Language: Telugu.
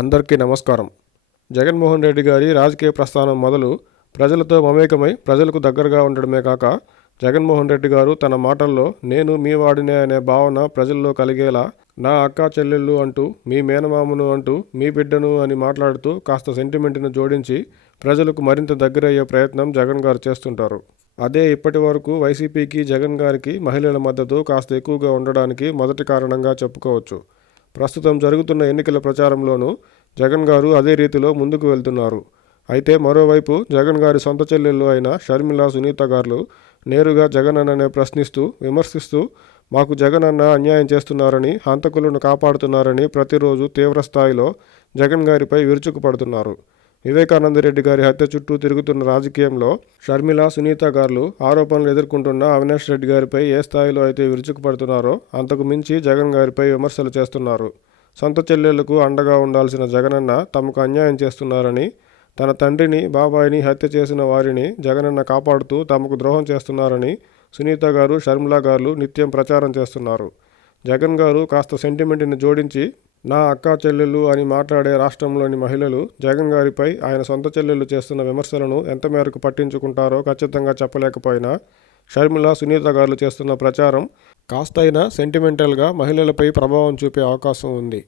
అందరికీ నమస్కారం. జగన్మోహన్ రెడ్డి గారి రాజకీయ ప్రస్థానం మొదలు ప్రజలతో మమేకమై ప్రజలకు దగ్గరగా ఉండడమే కాక జగన్మోహన్ రెడ్డి గారు తన మాటల్లో నేను మీ వాడినే అనే భావన ప్రజల్లో కలిగేలా నా అక్క చెల్లెళ్ళు అంటూ మీ మేనమామను అంటూ మీ బిడ్డను అని మాట్లాడుతూ కాస్త సెంటిమెంట్ను జోడించి ప్రజలకు మరింత దగ్గరయ్యే ప్రయత్నం జగన్ గారు చేస్తుంటారు. అదే ఇప్పటి వరకు వైసీపీకి జగన్ గారికి మహిళల మద్దతు కాస్త ఎక్కువగా ఉండడానికి మొదటి కారణంగా చెప్పుకోవచ్చు. ప్రస్తుతం జరుగుతున్న ఎన్నికల ప్రచారంలోనూ జగన్ గారు అదే రీతిలో ముందుకు వెళ్తున్నారు. అయితే మరోవైపు జగన్ గారి సొంత చెల్లెళ్ళు అయిన షర్మిల సునీత గారు నేరుగా జగన్ అన్ననే ప్రశ్నిస్తూ విమర్శిస్తూ మాకు జగన్ అన్న అన్యాయం చేస్తున్నారని హంతకులను కాపాడుతున్నారని ప్రతిరోజు తీవ్రస్థాయిలో జగన్ గారిపై విరుచుకుపడుతున్నారు. వివేకానందరెడ్డి గారి హత్య చుట్టూ తిరుగుతున్న రాజకీయంలో షర్మిల సునీత గారు ఆరోపణలు ఎదుర్కొంటున్న అవినాష్ రెడ్డి గారిపై ఏ స్థాయిలో అయితే విరుచుకుపడుతున్నారో అంతకు మించి జగన్ గారిపై విమర్శలు చేస్తున్నారు. సొంత చెల్లెళ్ళకు అండగా ఉండాల్సిన జగనన్న తమకు అన్యాయం చేస్తున్నారని తన తండ్రిని బాబాయిని హత్య చేసిన వారిని జగనన్న కాపాడుతూ తమకు ద్రోహం చేస్తున్నారని సునీత గారు షర్మిల గారు నిత్యం ప్రచారం చేస్తున్నారు. జగన్ గారు కాస్త సెంటిమెంట్ని జోడించి నా అక్క చెల్లెళ్ళు అని మాట్లాడే రాష్ట్రంలోని మహిళలు జగన్ గారిపై ఆయన సొంత చెల్లెళ్ళు చేస్తున్న విమర్శలను ఎంత మేరకు పట్టించుకుంటారో ఖచ్చితంగా చెప్పలేకపోయినా షర్మిల సునీత గారు చేస్తున్న ప్రచారం కాస్తైనా సెంటిమెంటల్గా మహిళలపై ప్రభావం చూపే అవకాశం ఉంది.